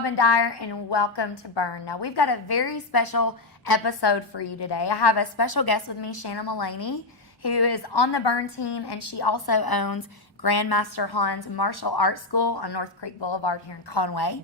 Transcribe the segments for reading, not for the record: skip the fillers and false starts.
Robin Dyer, and welcome to Burn. Now, we've got a very special episode for you today. I have a special guest with me, Shana Mullaney, who is on the Burn team, and she also owns Grandmaster Han's Martial Arts School on North Creek Boulevard here in Conway.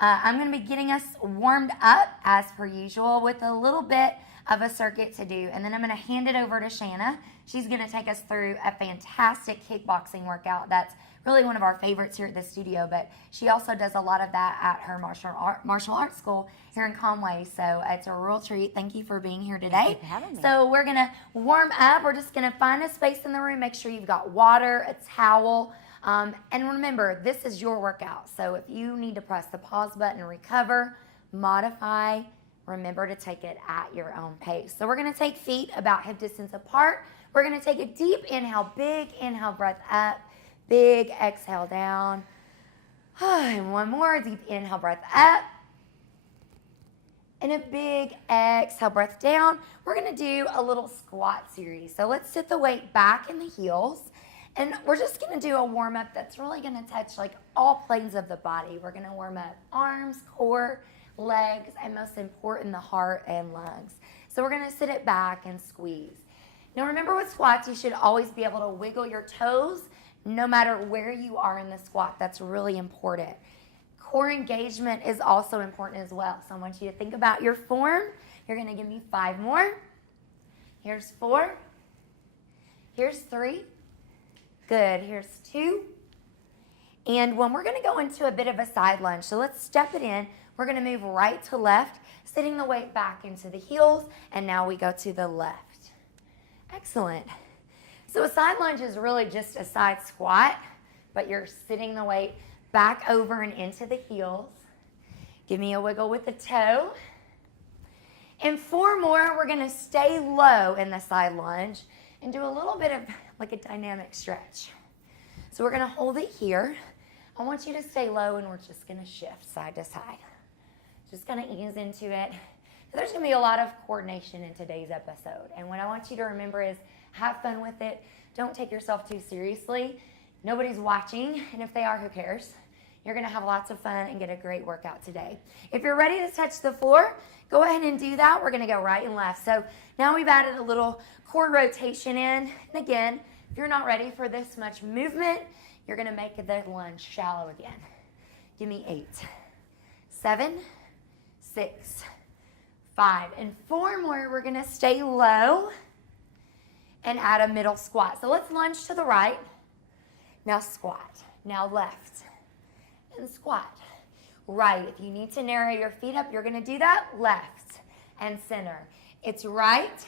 I'm going to be getting us warmed up, as per usual, with a little bit of a circuit to do, and then I'm going to hand it over to Shana. She's going to take us through a fantastic kickboxing workout that's really one of our favorites here at the studio, but she also does a lot of that at her martial arts school here in Conway, so it's a real treat. Thank you for being here today. Thank you for having me. So we're going to warm up. We're just going to find a space in the room, make sure you've got water, a towel, and remember, this is your workout, so if you need to press the pause button, recover, modify, remember to take it at your own pace. So we're going to take feet about hip distance apart. We're going to take a deep inhale, big inhale, breath up, big exhale down. And one more, deep inhale, breath up. And a big exhale, breath down. We're going to do a little squat series. So let's sit the weight back in the heels. And we're just going to do a warm-up that's really going to touch like all planes of the body. We're going to warm up arms, core, legs, and most important, the heart and lungs. So we're going to sit it back and squeeze. Now remember, with squats, you should always be able to wiggle your toes no matter where you are in the squat. That's really important. Core engagement is also important as well. So I want you to think about your form. You're going to give me 5 more. Here's 4. Here's 3. Good. Here's 2. And when we're going to go into a bit of a side lunge, so let's step it in. We're going to move right to left, sitting the weight back into the heels, and now we go to the left. Excellent. So a side lunge is really just a side squat, but you're sitting the weight back over and into the heels. Give me a wiggle with the toe. And 4 more, we're going to stay low in the side lunge and do a little bit of like a dynamic stretch. So we're going to hold it here. I want you to stay low, and we're just going to shift side to side. Just going to ease into it. There's going to be a lot of coordination in today's episode, and what I want you to remember is have fun with it. Don't take yourself too seriously. Nobody's watching, and if they are, who cares? You're going to have lots of fun and get a great workout today. If you're ready to touch the floor, go ahead and do that. We're going to go right and left. So now we've added a little core rotation in, and again, if you're not ready for this much movement, you're going to make the lunge shallow again. Give me 8, 7, 6, 5, and 4 more. We're going to stay low and add a middle squat. So let's lunge to the right. Now squat. Now left. And squat. Right. If you need to narrow your feet up, you're going to do that. Left and center. It's right,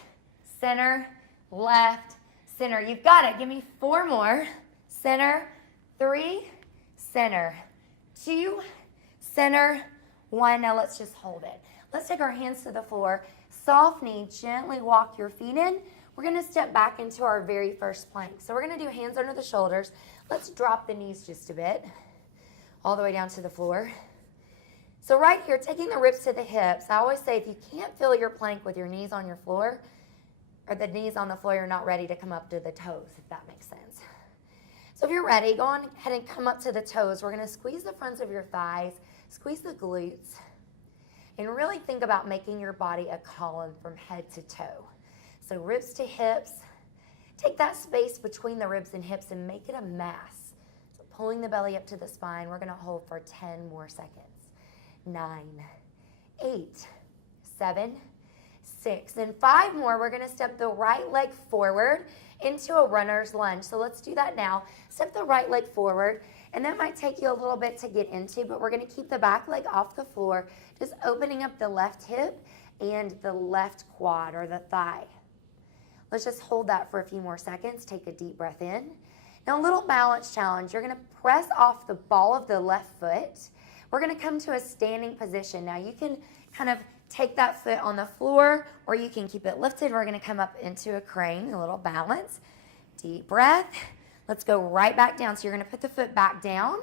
center, left, center. You've got it. Give me 4 more. Center, 3, center, 2, center, 1. Now let's just hold it. Let's take our hands to the floor. Soft knee, gently walk your feet in. We're going to step back into our very first plank. So we're going to do hands under the shoulders. Let's drop the knees just a bit, all the way down to the floor. So right here, taking the ribs to the hips, I always say if you can't feel your plank with your knees on your floor, or the knees on the floor, you're not ready to come up to the toes, if that makes sense. So if you're ready, go on ahead and come up to the toes. We're going to squeeze the fronts of your thighs, squeeze the glutes, and really think about making your body a column from head to toe. So ribs to hips. Take that space between the ribs and hips and make it a mass. So pulling the belly up to the spine. We're going to hold for 10 more seconds. 9, 8, 7, 6, and 5 more. We're going to step the right leg forward into a runner's lunge. So let's do that now. Step the right leg forward, and that might take you a little bit to get into, but we're going to keep the back leg off the floor, just opening up the left hip and the left quad or the thigh. Let's just hold that for a few more seconds. Take a deep breath in. Now a little balance challenge. You're going to press off the ball of the left foot. We're going to come to a standing position. Now you can kind of take that foot on the floor, or you can keep it lifted. We're going to come up into a crane, a little balance. Deep breath. Let's go right back down. So you're going to put the foot back down.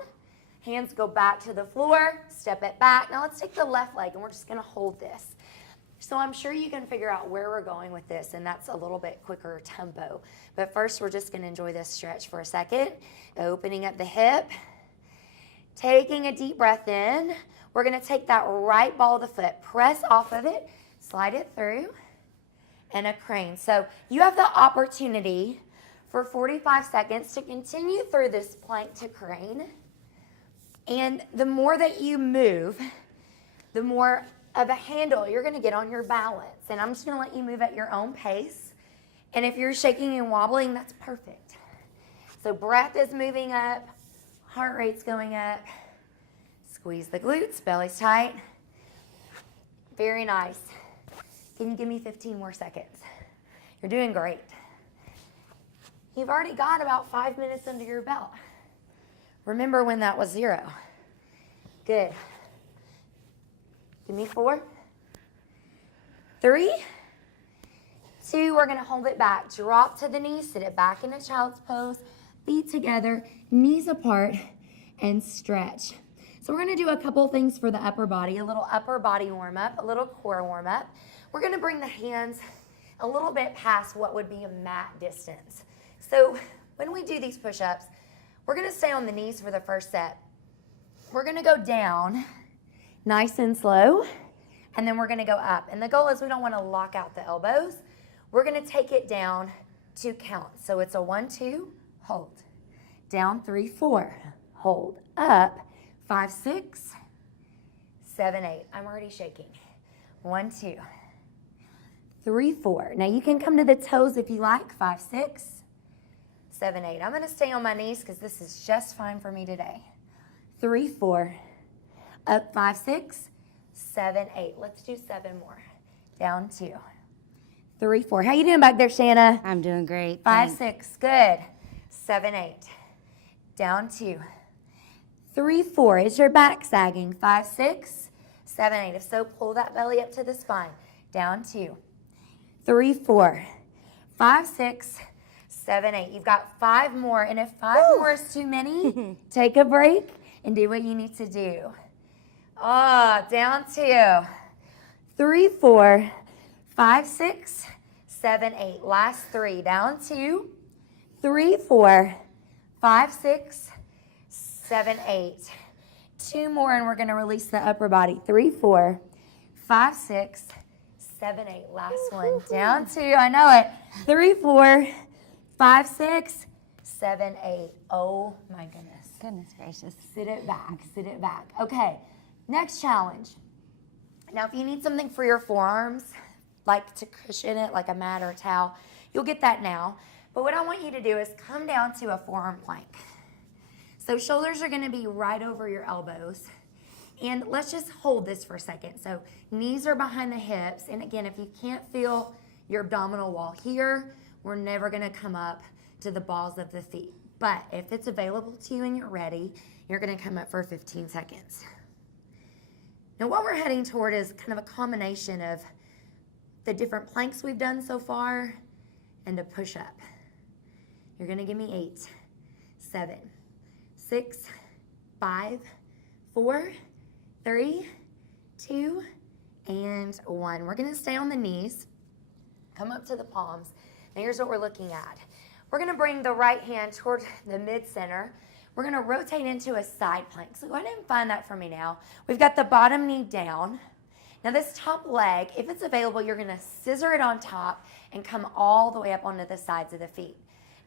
Hands go back to the floor. Step it back. Now let's take the left leg, and we're just going to hold this. So I'm sure you can figure out where we're going with this, and that's a little bit quicker tempo. But first, we're just going to enjoy this stretch for a second. Opening up the hip. Taking a deep breath in. We're going to take that right ball of the foot, press off of it, slide it through, and a crane. So you have the opportunity for 45 seconds to continue through this plank to crane. And the more that you move, the more of a handle you're going to get on your balance. And I'm just going to let you move at your own pace. And if you're shaking and wobbling, that's perfect. So breath is moving up, heart rate's going up. Squeeze the glutes, belly's tight. Very nice. Can you give me 15 more seconds? You're doing great. You've already got about 5 minutes under your belt. Remember when that was 0. Good. Give me 4, 3, 2. We're going to hold it back. Drop to the knees, sit it back into child's pose. Feet together, knees apart, and stretch. So we're going to do a couple things for the upper body, a little upper body warm-up, a little core warm-up. We're going to bring the hands a little bit past what would be a mat distance. So when we do these push-ups, we're going to stay on the knees for the first set. We're going to go down nice and slow, and then we're going to go up. And the goal is we don't want to lock out the elbows. We're going to take it down 2 counts. So it's a 1, 2, hold. Down, 3, 4, hold. Up, 5, 6, 7, 8. I'm already shaking. 1, 2, 3, 4. Now you can come to the toes if you like. 5, 6, 7, 8. I'm going to stay on my knees because this is just fine for me today. 3, 4. Up, 5, 6, 7, 8. Let's do 7 more. Down, 2, 3, 4. How you doing back there, Shana? I'm doing great. 5, thanks. 6. Good. 7, 8. Down, 2, 3, 4. Is your back sagging? 5, 6, 7, 8. If so, pull that belly up to the spine. Down, 2, 3, 4, 5, 6, 7, 8. You've got 5 more. And if 5 more is too many, take a break and do what you need to do. Down, 2, 3, 4, 5, 6, 7, 8. Last 3. Down, 2, 3, 4, 5, 6, 7, 8. 2 more, and we're going to release the upper body. 3, 4, 5, 6, 7, 8. Last one. Down, 2. I know it. 3, 4, 5, 6, 7, 8. Oh, my goodness. Goodness gracious. Sit it back. Sit it back. Okay. Next challenge. Now, if you need something for your forearms, like to cushion it, like a mat or a towel, you'll get that now. But what I want you to do is come down to a forearm plank. So shoulders are going to be right over your elbows. And let's just hold this for a second. So knees are behind the hips. And again, if you can't feel your abdominal wall here, we're never going to come up to the balls of the feet. But if it's available to you and you're ready, you're going to come up for 15 seconds. Now what we're heading toward is kind of a combination of the different planks we've done so far and a push-up. You're going to give me 8, 7, 6, 5, 4, 3, 2, and 1. We're going to stay on the knees, come up to the palms. Now here's what we're looking at. We're going to bring the right hand toward the mid-center. We're going to rotate into a side plank. So go ahead and find that for me now. We've got the bottom knee down. Now this top leg, if it's available, you're going to scissor it on top and come all the way up onto the sides of the feet.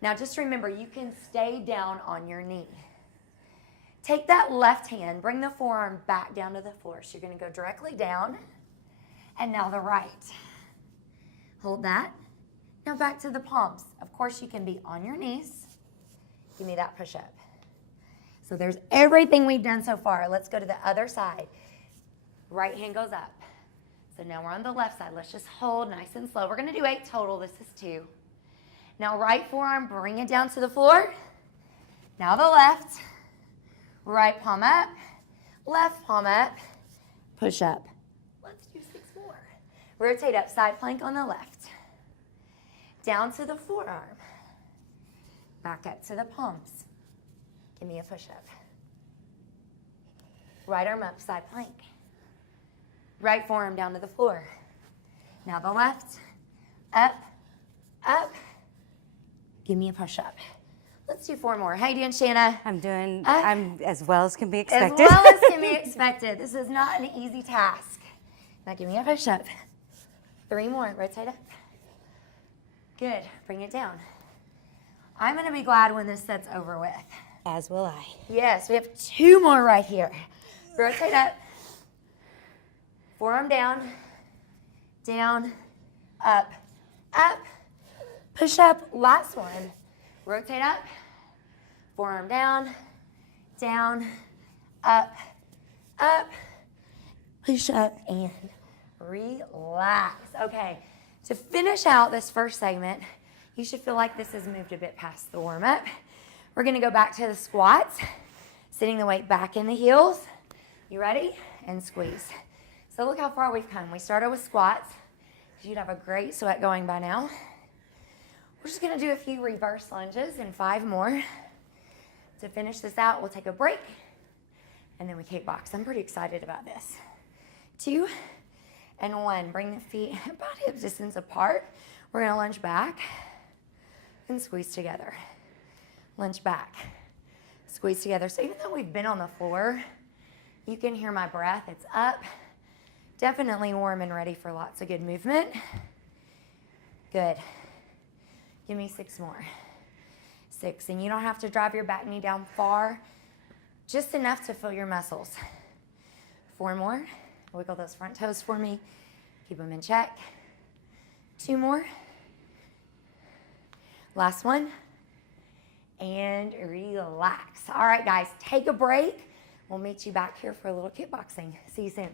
Now just remember, you can stay down on your knee. Take that left hand, bring the forearm back down to the floor. So you're going to go directly down. And now the right. Hold that. Now back to the palms. Of course, you can be on your knees. Give me that push-up. So there's everything we've done so far. Let's go to the other side. Right hand goes up. So now we're on the left side. Let's just hold nice and slow. We're going to do 8 total. This is 2. Now right forearm, bring it down to the floor. Now the left. Right palm up. Left palm up. Push up. Let's do 6 more. Rotate up, side plank on the left. Down to the forearm. Back up to the palms. Give me a push-up. Right arm up, side plank. Right forearm down to the floor. Now the left. Up, up. Give me a push-up. Let's do 4 more. How you doing, Shana? I'm as well as can be As expected. well as can be expected. This is not an easy task. Now give me a push-up. 3 more. Rotate up. Good. Bring it down. I'm going to be glad when this set's over with. As will I. Yes, we have 2 more right here. Rotate up. Forearm down. Down. Up. Up. Push up. Last one. Rotate up. Forearm down. Down. Up. Up. Push up and relax. Okay, to finish out this first segment, you should feel like this has moved a bit past the warm-up. We're gonna go back to the squats, sitting the weight back in the heels. You ready? And squeeze. So look how far we've come. We started with squats. You'd have a great sweat going by now. We're just gonna do a few reverse lunges and 5 more. To finish this out, we'll take a break and then we kickbox. I'm pretty excited about this. 2 and 1. Bring the feet about hip distance apart. We're gonna lunge back and squeeze together. Lunge back, squeeze together. So even though we've been on the floor, you can hear my breath. It's up. Definitely warm and ready for lots of good movement. Good. Give me 6 more. 6. And you don't have to drive your back knee down far, just enough to feel your muscles. 4 more. Wiggle those front toes for me. Keep them in check. 2 more. Last one. And relax. All right, guys, take a break. We'll meet you back here for a little kickboxing. See you soon.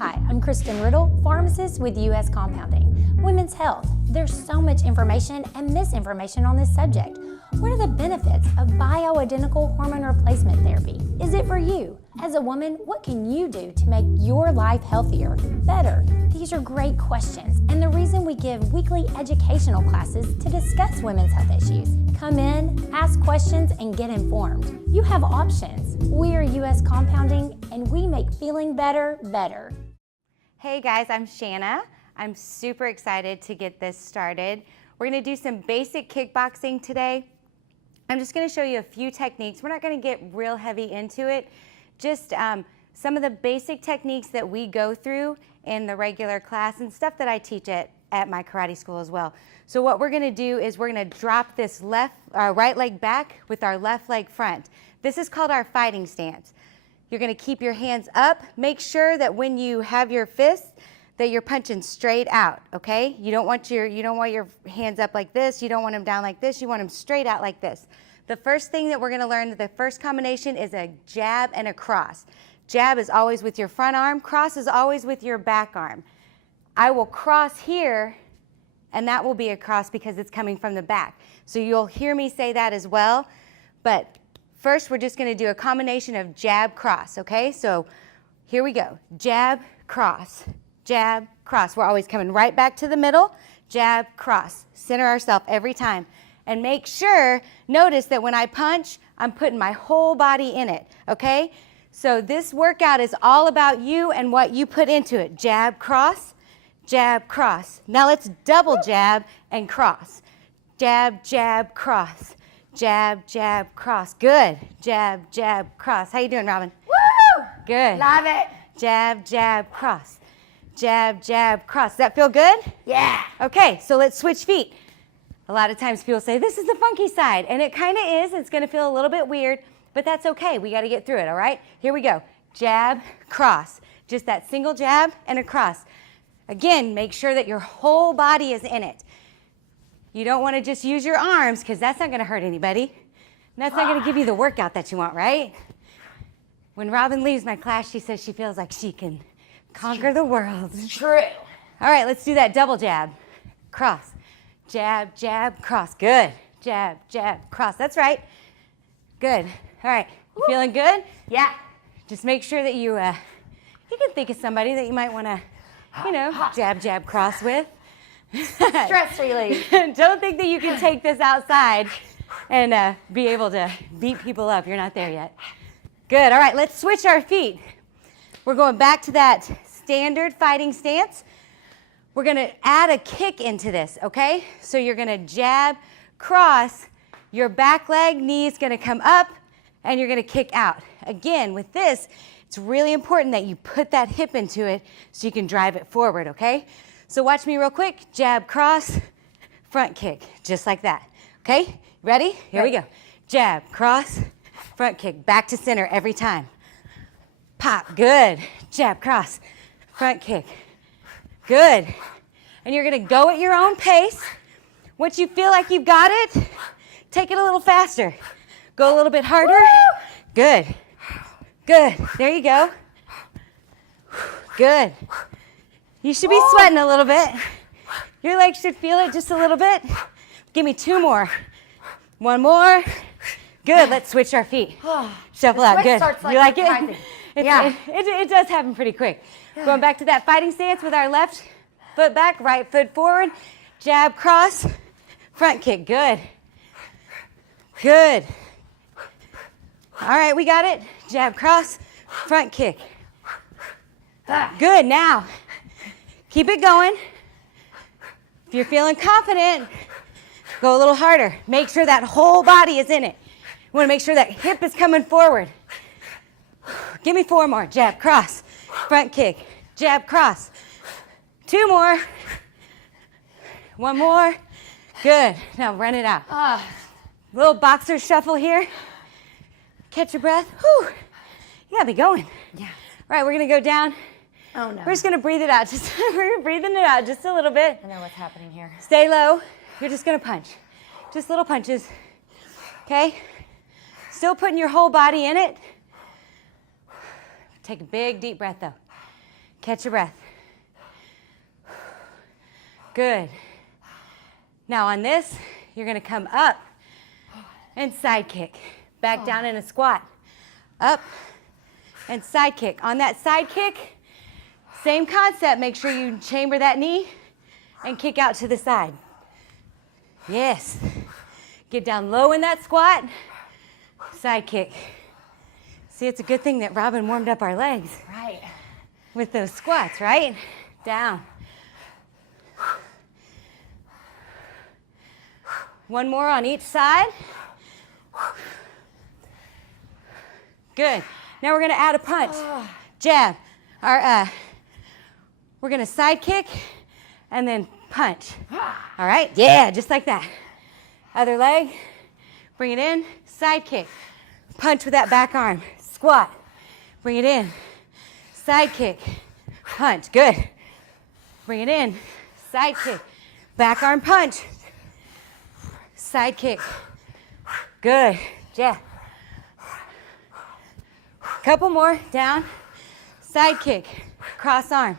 Hi, I'm Kristen Riddle, pharmacist with US Compounding. Women's health. There's so much information and misinformation on this subject. What are the benefits of bioidentical hormone replacement therapy? Is it for you? As a woman, what can you do to make your life healthier, better? These are great questions, and the reason we give weekly educational classes to discuss women's health issues. Come in, ask questions, and get informed. You have options. We are US Compounding, and we make feeling better, better. Hey guys, I'm Shana. I'm super excited to get this started. We're gonna do some basic kickboxing today. I'm just gonna show you a few techniques. We're not gonna get real heavy into it. Just some of the basic techniques that we go through in the regular class and stuff that I teach at my karate school as well. So what we're gonna do is we're gonna drop this right leg back with our left leg front. This is called our fighting stance. You're gonna keep your hands up. Make sure that when you have your fists, that you're punching straight out, okay? You don't want your hands up like this. You don't want them down like this. You want them straight out like this. The first thing that we're gonna learn, the first combination is a jab and a cross. Jab is always with your front arm. Cross is always with your back arm. I will cross here, and that will be a cross because it's coming from the back. So you'll hear me say that as well. But first, we're just gonna do a combination of jab, cross, okay? So here we go. Jab, cross. Jab, cross. We're always coming right back to the middle. Jab, cross. Center ourselves every time. And make sure, notice that when I punch, I'm putting my whole body in it, okay? So this workout is all about you and what you put into it. Jab, cross, jab, cross. Now let's double jab and cross. Jab, jab, cross. Jab, jab, cross. Good. Jab, jab, cross. How you doing, Robin? Woo! Good. Love it. Jab, jab, cross. Jab, jab, cross. Does that feel good? Yeah. Okay, so let's switch feet. A lot of times people say, this is the funky side, and it kind of is. It's going to feel a little bit weird, but that's okay. We got to get through it, all right? Here we go. Jab, cross. Just that single jab and a cross. Again, make sure that your whole body is in it. You don't want to just use your arms because that's not going to hurt anybody. And that's not going to give you the workout that you want, right? When Robin leaves my class, she says she feels like she can conquer the world. True. All right, let's do that double jab. Cross. Jab, jab, cross. Good. Jab, jab, cross. That's right. Good. All right. You feeling good? Yeah. Just make sure that you can think of somebody that you might want to, jab, jab, cross with. Stress relief. Don't think that you can take this outside and be able to beat people up. You're not there yet. Good. All right, let's switch our feet. We're going back to that standard fighting stance. We're going to add a kick into this, okay? So you're going to jab, cross, Your back leg, knee is gonna come up, and you're gonna kick out. Again, with this, it's really important that you put that hip into it so you can drive it forward, okay? So watch me real quick. Jab, cross, front kick, just like that. Okay, ready? Here we go. Jab, cross, front kick, back to center every time. Pop, good. Jab, cross, front kick, good. And you're gonna go at your own pace. Once you feel like you've got it, take it a little faster. Go a little bit harder. Woo! Good. Good. There you go. Good. You should be sweating a little bit. Your legs should feel it just a little bit. Give me 2 more. 1 more. Good. Let's switch our feet. Shuffle out. Good. You like it? Yeah. It does happen pretty quick. Going back to that fighting stance with our left foot back, right foot forward. Jab, cross, front kick. Good. Good. All right, we got it. Jab, cross, front kick. Good. Now, keep it going. If you're feeling confident, go a little harder. Make sure that whole body is in it. You want to make sure that hip is coming forward. Give me 4 more. Jab, cross, front kick. Jab, cross. 2 more. 1 more. Good. Now run it out. Little boxer shuffle here. Catch your breath. Whew. You gotta be going. Yeah. All right, we're gonna go down. Oh no. We're just gonna breathe it out. We're breathing it out just a little bit. I know what's happening here. Stay low. You're just gonna punch. Just little punches. Okay? Still putting your whole body in it. Take a big, deep breath though. Catch your breath. Good. Now on this, you're gonna come up and side kick. Back down in a squat. Up and side kick. On that side kick, same concept. Make sure you chamber that knee and kick out to the side. Yes. Get down low in that squat. Side kick. See, it's a good thing that Robin warmed up our legs. Right. With those squats, right? Down. 1 more on each side. Good. Now we're gonna add a punch. Jab. We're gonna side kick and then punch. All right? Yeah, just like that. Other leg. Bring it in. Side kick. Punch with that back arm. Squat. Bring it in. Side kick. Punch. Good. Bring it in. Side kick. Back arm punch. Side kick. Good. Jab. Couple more. Down. Side kick. Cross arm.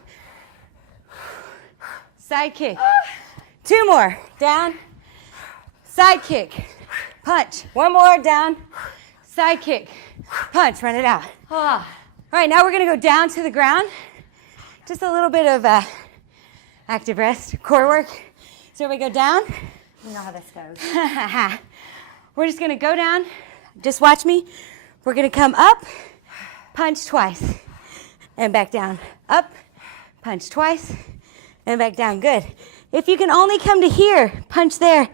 Side kick. 2 more. Down. Side kick. Punch. 1 more. Down. Side kick. Punch. Run it out. All right, now we're going to go down to the ground. Just a little bit of active rest, core work. So we go down. You know how this goes. We're just going to go down. Just watch me. We're going to come up, punch twice, and back down. Up, punch twice, and back down. Good. If you can only come to here, punch there,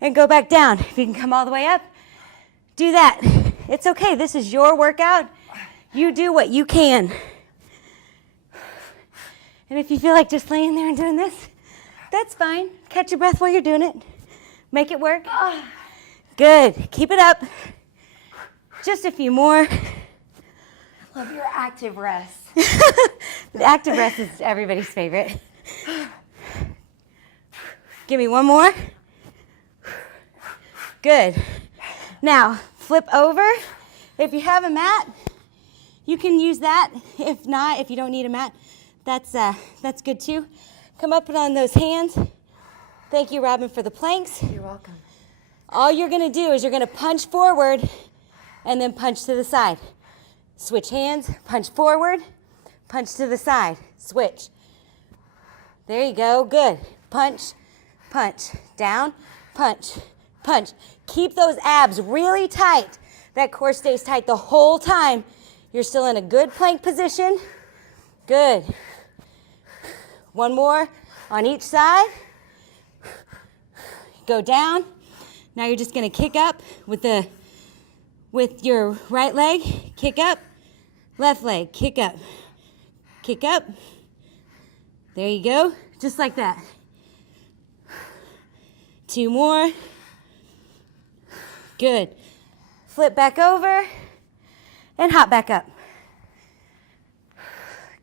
and go back down. If you can come all the way up, do that. It's okay. This is your workout. You do what you can. And if you feel like just laying there and doing this, that's fine. Catch your breath while you're doing it. Make it work. Good. Keep it up. Just a few more. Love your active rest. The active rest is everybody's favorite. Give me 1 more. Good. Now, flip over. If you have a mat, you can use that. If not, if you don't need a mat, that's good too. Come up on those hands. Thank you, Robin, for the planks. You're welcome. All you're going to do is you're going to punch forward and then punch to the side. Switch hands, punch forward, punch to the side, switch. There you go, good. Punch, punch, down, punch, punch. Keep those abs really tight. That core stays tight the whole time. You're still in a good plank position. Good. 1 more on each side. Go down, Now you're just gonna kick up with your right leg, kick up, left leg, kick up, kick up. There you go, just like that. 2 more. Good. Flip back over and hop back up.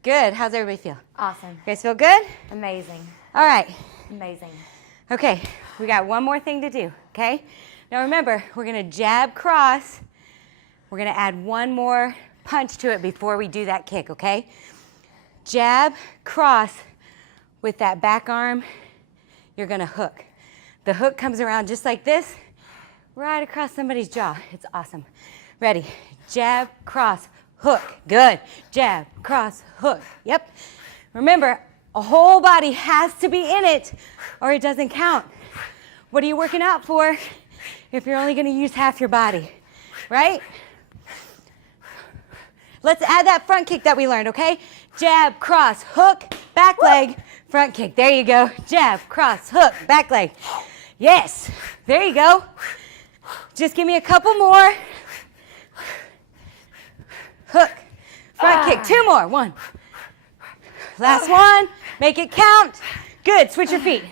Good. How's everybody feel? Awesome. You guys feel good? Amazing. All right. Amazing. Okay, we got one more thing to do, okay? Now remember, we're gonna jab, cross. We're gonna add one more punch to it before we do that kick, okay? Jab, cross. With that back arm, you're gonna hook. The hook comes around just like this, right across somebody's jaw. It's awesome. Ready? Jab, cross, hook. Good. Jab, cross, hook. Yep. Remember, a whole body has to be in it or it doesn't count. What are you working out for if you're only gonna use half your body, right? Let's add that front kick that we learned, okay? Jab, cross, hook, back leg, front kick. There you go. Jab, cross, hook, back leg. Yes. There you go. Just give me a couple more. Hook, front kick. 2 more. 1. Last one. Make it count. Good. Switch your feet.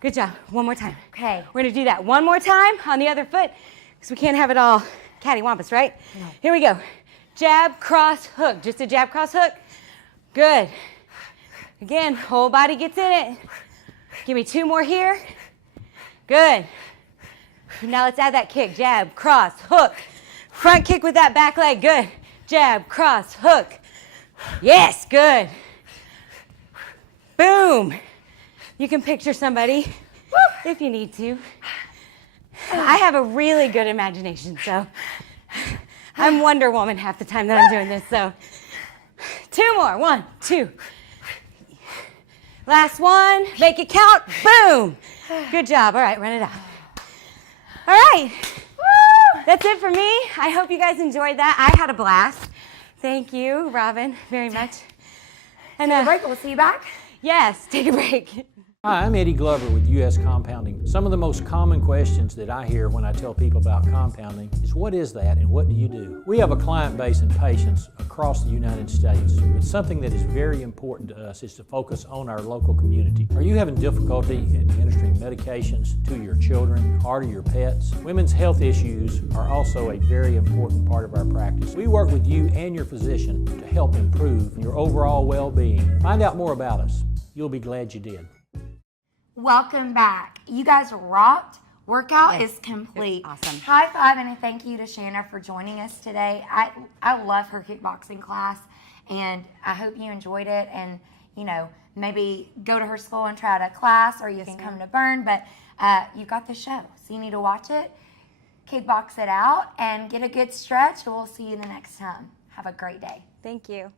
Good job. One more time. Okay. We're going to do that one more time on the other foot because we can't have it all cattywampus, right? No. Here we go. Jab, cross, hook. Just a jab, cross, hook. Good. Again, whole body gets in it. Give me 2 more here. Good. Now let's add that kick. Jab, cross, hook. Front kick with that back leg. Good. Jab, cross, hook. Yes, good. Boom. You can picture somebody if you need to. I have a really good imagination, so I'm Wonder Woman half the time that I'm doing this, so 2 more. 1, 2. Last one. Make it count. Boom. Good job. All right, run it out. All right. That's it for me. I hope you guys enjoyed that. I had a blast. Thank you, Robin, very much. And Take a break. We'll see you back. yes, take a break. Hi, I'm Eddie Glover with U.S. Compounding. Some of the most common questions that I hear when I tell people about compounding is what is that and what do you do? We have a client base and patients across the United States, but something that is very important to us is to focus on our local community. Are you having difficulty administering medications to your children or to your pets? Women's health issues are also a very important part of our practice. We work with you and your physician to help improve your overall well-being. Find out more about us. You'll be glad you did. Welcome back. You guys rocked. Workout is complete. Awesome. High five and a thank you to Shana for joining us today. I love her kickboxing class, and I hope you enjoyed it. And maybe go to her school and try out a class, or you can come to Burn. But you got the show, so you need to watch it, kickbox it out, and get a good stretch. We'll see you the next time. Have a great day. Thank you.